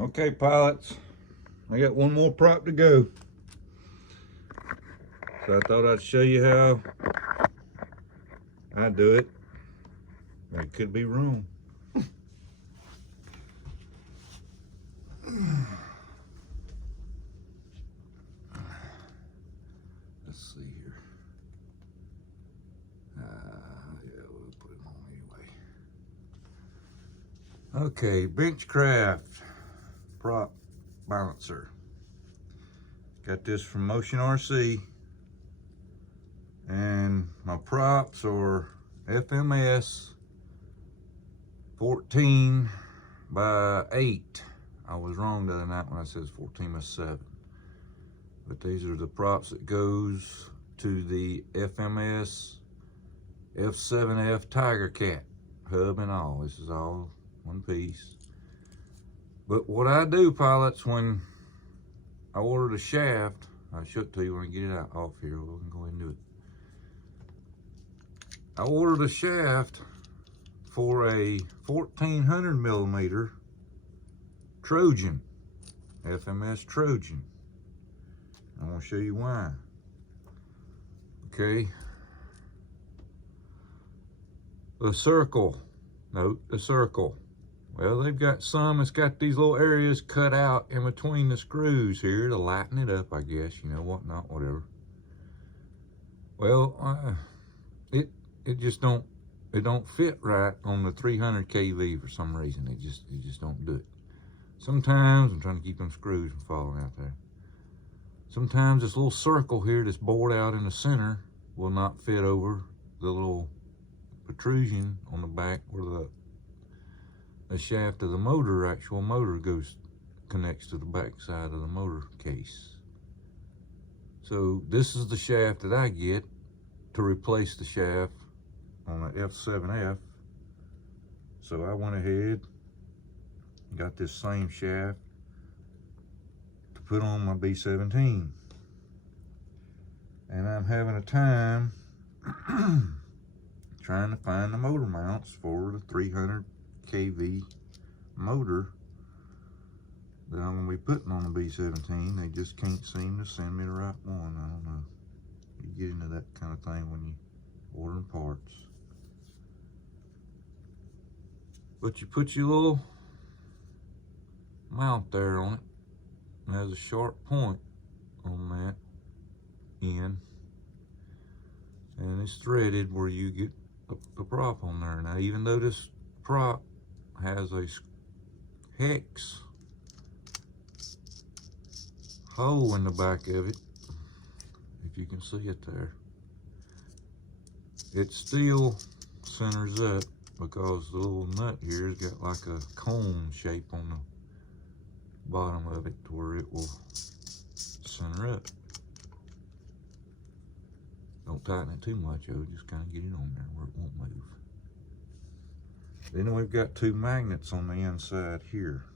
Okay, pilots, I got one more prop to go. So I thought I'd show you how I do it. I could be wrong. Let's see here. Yeah, we'll put it on anyway. Okay, BenchCraft prop balancer. Got this from Motion RC, and my props are FMS 14 by 8. I was wrong the other night when I said 14 by 7. But these are the props that goes to the FMS F7F Tiger Cat hub and all. This is all one piece. But what I do, pilots, when I order the shaft, I'll show it to you when I get it out off here. We can go ahead and do it. I ordered a shaft for a 1400 millimeter Trojan, FMS Trojan. I want to show you why. Okay. The circle, note the circle. Well, they've got some that's got these little areas cut out in between the screws here to lighten it up, I guess, you know, whatnot, whatever. Well, it just don't fit right on the 300 kV for some reason. It just don't do it. Sometimes I'm trying to keep them screws from falling out there. Sometimes this little circle here that's bored out in the center will not fit over the little protrusion on the back where the shaft of the motor, actual motor, connects to the back side of the motor case. So this is the shaft that I get to replace the shaft on the F7F. So I went ahead and got this same shaft to put on my B17. And I'm having a time trying to find the motor mounts for the 300 kV motor that I'm gonna be putting on the B17. They just can't seem to send me the right one. I don't know. You get into that kind of thing when you ordering parts. But you put your little mount there on it, and there's a sharp point on that end, and it's threaded where you get the prop on there. Now, even though this prop has a hex hole in the back of it, if you can see it there, it still centers up because the little nut here has got like a cone shape on the bottom of it to where it will center up. Don't tighten it too much, though. Just kind of get it on there where it won't move. Then we've got two magnets on the inside here.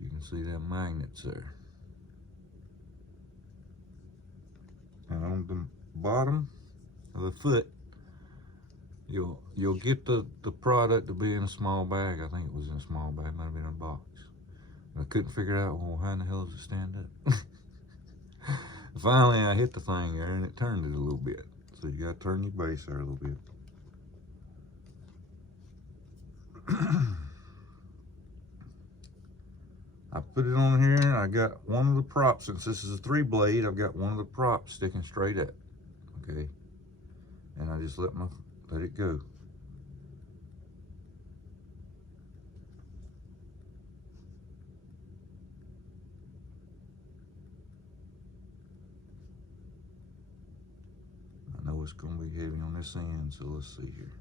You can see them magnets there. And on the bottom of the foot, you'll get the product to be in a small bag. I think it was in a small bag, might have been in a box. I couldn't figure out, well, how in the hell does it stand up? Finally, I hit the thing there and it turned it a little bit. So you gotta turn your base there a little bit. I put it on here and I got one of the props. Since this is a 3-blade, I've got one of the props sticking straight up, okay? And I just let it go. I know it's gonna be heavy on this end, so let's see here.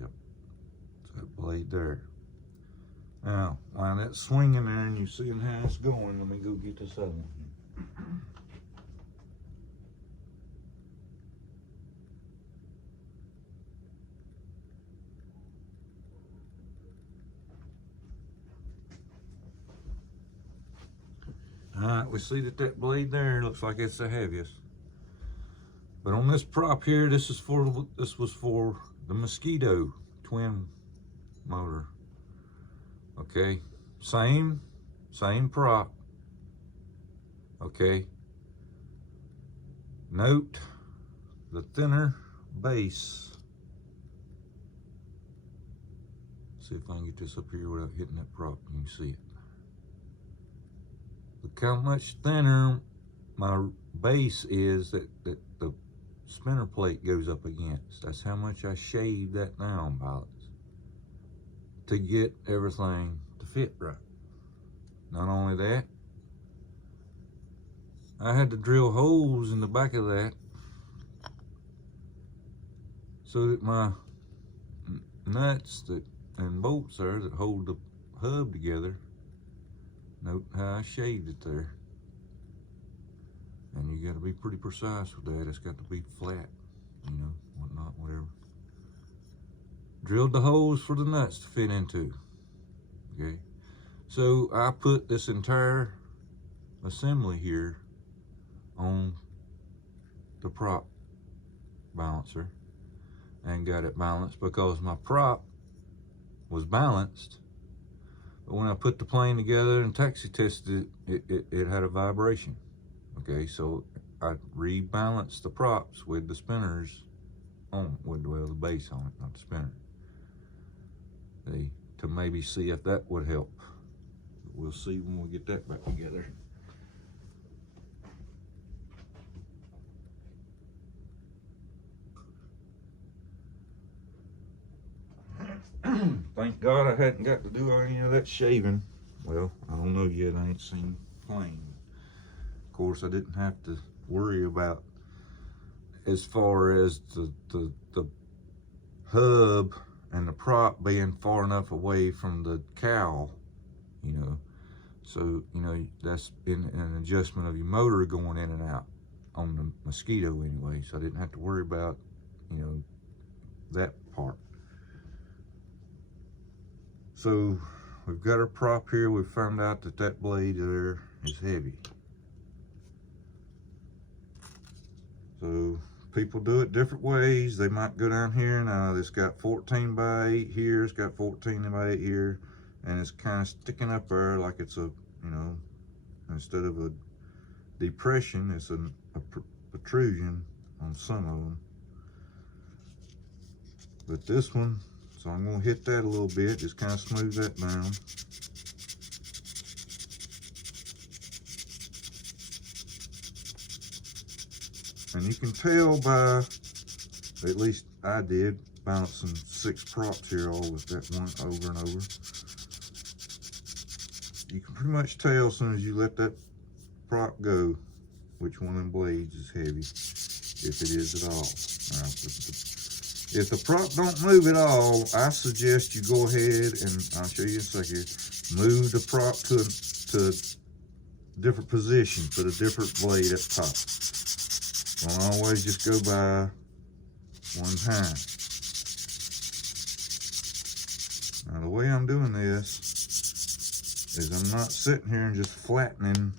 Yep, so that blade there. Now, while that's swinging there and you seeing how it's going, let me go get this other one. All right, we see that blade there looks like it's the heaviest. But on this prop here, this was for the Mosquito twin motor. Okay, same prop. Okay, note the thinner base. See if I can get this up here without hitting that prop. You can see it. Look how much thinner my base is that the spinner plate goes up against. That's how much I shaved that down, pilots, to get everything to fit right. Not only that, I had to drill holes in the back of that so that my nuts and bolts there that hold the hub together, note how I shaved it there. And you got to be pretty precise with that. It's got to be flat, you know, whatnot, whatever. Drilled the holes for the nuts to fit into. Okay, so I put this entire assembly here on the prop balancer and got it balanced because my prop was balanced, but when I put the plane together and taxi tested it had a vibration. Okay, so I rebalanced the props with the spinners on, with the base on it, not the spinner. To maybe see if that would help. But we'll see when we get that back together. Thank God I hadn't got to do any of that shaving. Well, I don't know yet, I ain't seen plane. Of course, I didn't have to worry about as far as the hub and the prop being far enough away from the cowl, you know. So, you know, that's been an adjustment of your motor going in and out on the Mosquito anyway. So I didn't have to worry about, you know, that part. So we've got our prop here. We found out that that blade there is heavy. So people do it different ways. They might go down here and it's got 14 by 8 here, it's got 14 by 8 here, and it's kind of sticking up there like it's a, you know, instead of a depression, it's a protrusion on some of them. But this one, so I'm going to hit that a little bit, just kind of smooth that down. And you can tell by, at least I did, balancing 6 props here all with that one over and over. You can pretty much tell as soon as you let that prop go which one of them blades is heavy, if it is at all. Now, if the prop don't move at all, I suggest you go ahead and, I'll show you in a second, move the prop to a different position, put a different blade at the top. Don't always just go by one time. Now the way I'm doing this is I'm not sitting here and just flattening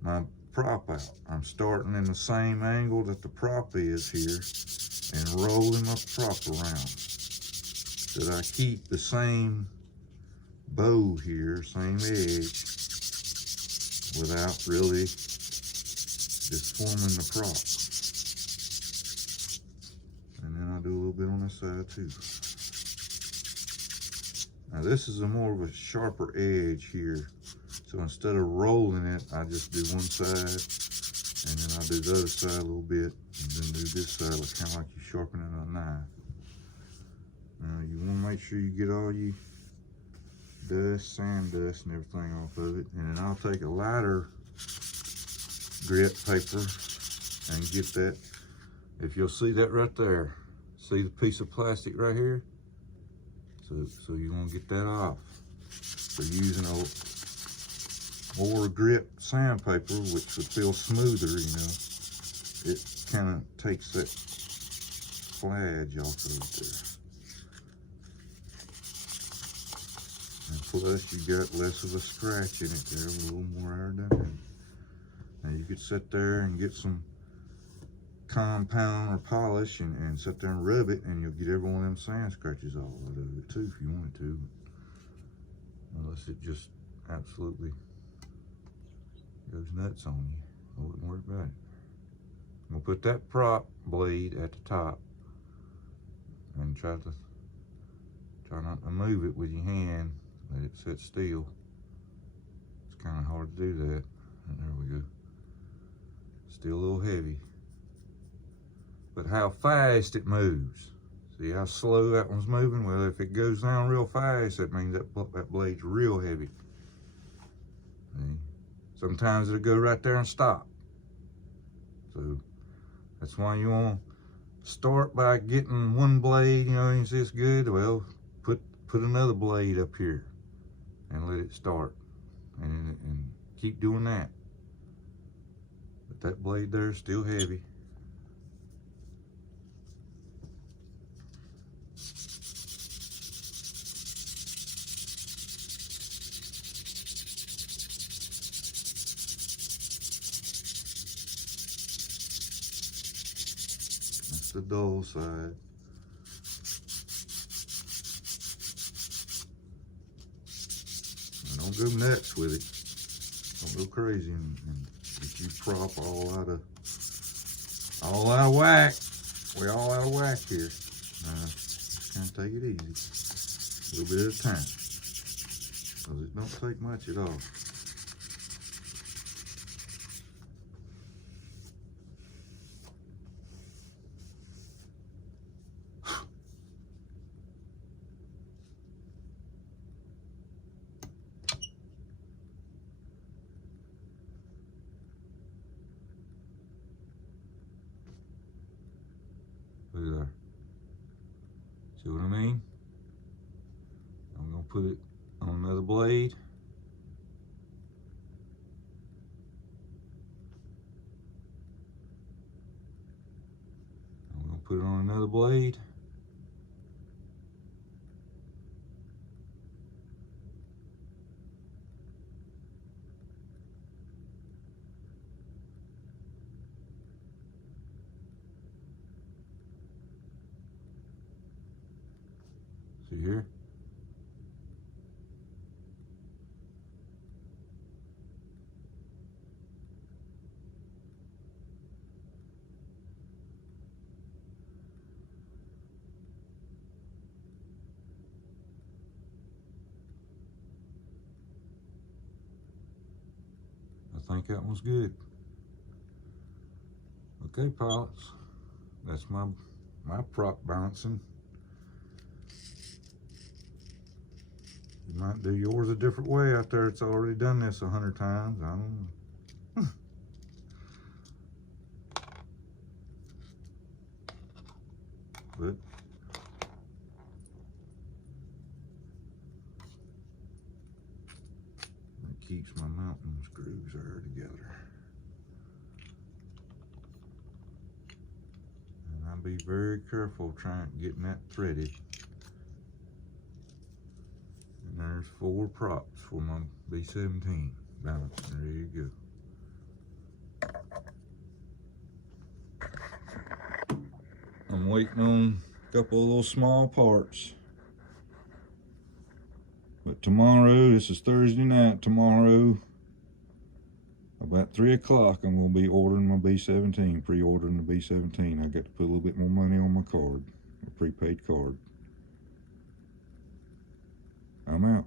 my prop out. I'm starting in the same angle that the prop is here and rolling my prop around so that I keep the same bow here, same edge, without really deforming the prop. And then I'll do a little bit on this side too. Now this is a more of a sharper edge here. So instead of rolling it, I just do one side, and then I'll do the other side a little bit, and then do this side, kind of like you're sharpening a knife. Now you want to make sure you get all your dust, sand dust, and everything off of it. And then I'll take a lighter grit paper and get that. If you'll see that right there, see the piece of plastic right here? So you want to get that off. So using a more grit sandpaper, which would feel smoother, you know, it kind of takes that fladge off of it there. And plus you got less of a scratch in it there, a little more aerodynamic. Now you could sit there and get some compound or polish and sit there and rub it, and you'll get every one of them sand scratches all out of it too if you wanted to. Unless it just absolutely goes nuts on you. I wouldn't worry about it. I'm gonna put that prop blade at the top and try not to move it with your hand. Let it sit still. It's kind of hard to do that. And there we go. Still a little heavy. But how fast it moves. See how slow that one's moving? Well, if it goes down real fast, that means that blade's real heavy. See? Sometimes it'll go right there and stop. So that's why you want to start by getting one blade, you know, and you see it's good. Well, put another blade up here and let it start, and keep doing that. But that blade there is still heavy. That's the dull side. Don't go nuts with it. Don't go crazy and get you prop all out of whack. We're all out of whack here. Just kind of take it easy. A little bit at a time. Because it don't take much at all. Look there. See what I mean? I'm gonna put it on another blade. I'm gonna put it on another blade. See here? I think that one's good. Okay, pilots. That's my prop balancing. You might do yours a different way out there. It's already done this 100 times. I don't know. But it keeps my mounting screws there together. And I'll be very careful trying getting that threaded. And there's 4 props for my B17 balance. There you go. I'm waiting on a couple of little small parts. But tomorrow, this is Thursday night, tomorrow, about 3 o'clock, I'm going to be ordering my B17, pre-ordering the B17. I got to put a little bit more money on my card, a prepaid card. I'm out.